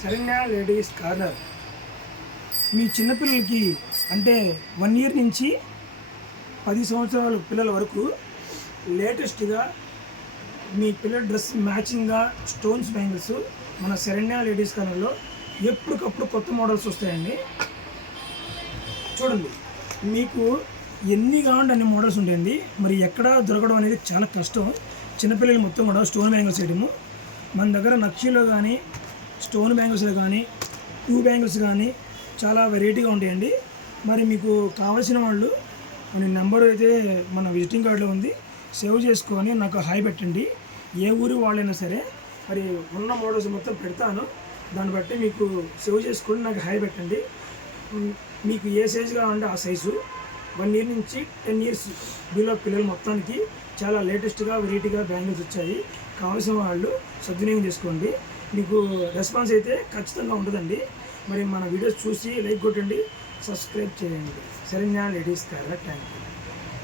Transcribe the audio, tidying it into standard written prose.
Saranya ladies corner. మీ చిన్నపిల్లలకి అంటే 1 year నుంచి 10 సంవత్సరాల పిల్లల వరకు లేటెస్ట్గా మీ పిల్లల డ్రెస్ మ్యాచింగ్గా స్టోన్స్ బ్యాంగిల్స్ మన శరణ్య లేడీస్ కార్నర్లో ఎప్పటికప్పుడు కొత్త మోడల్స్ వస్తాయండి. చూడండి, మీకు ఎన్ని కావాలంటే అన్ని మోడల్స్ ఉంటాయండి. మరి ఎక్కడ దొరకడం అనేది చాలా కష్టం. చిన్నపిల్లలు మొత్తం కూడా స్టోన్ బ్యాంగిల్స్ వేయడము మన దగ్గర నక్షీలో కానీ స్టోన్ బ్యాంగిల్స్లో కానీ 2 బ్యాంగిల్స్ కానీ చాలా వెరైటీగా ఉంటాయండి. మరి మీకు కావాల్సిన వాళ్ళు మన నెంబర్ అయితే మన విజిటింగ్ కార్డులో ఉంది, సేవ్ చేసుకొని నాకు హాయ్ పెట్టండి. ఏ ఊరు వాళ్ళైనా సరే మరి ఉన్న మోడల్స్ మొత్తం పెడతాను, దాన్ని బట్టి మీకు సేవ్ చేసుకొని నాకు హాయ్ పెట్టండి. మీకు ఏ సైజు కావాలంటే ఆ సైజు 1 ఇయర్ నుంచి 10 ఇయర్స్ బిలో పిల్లలు మొత్తానికి చాలా లేటెస్ట్గా వెరైటీగా బ్యాంగిల్స్ వచ్చాయి. కావాల్సిన వాళ్ళు సద్వినియోగం చేసుకోండి. మీకు రెస్పాన్స్ అయితే ఖచ్చితంగా ఉంటుందండి. మరి మన వీడియోస్ చూసి లైక్ కొట్టండి, సబ్స్క్రైబ్ చేయండి. Saranya ladies corner. Thank you.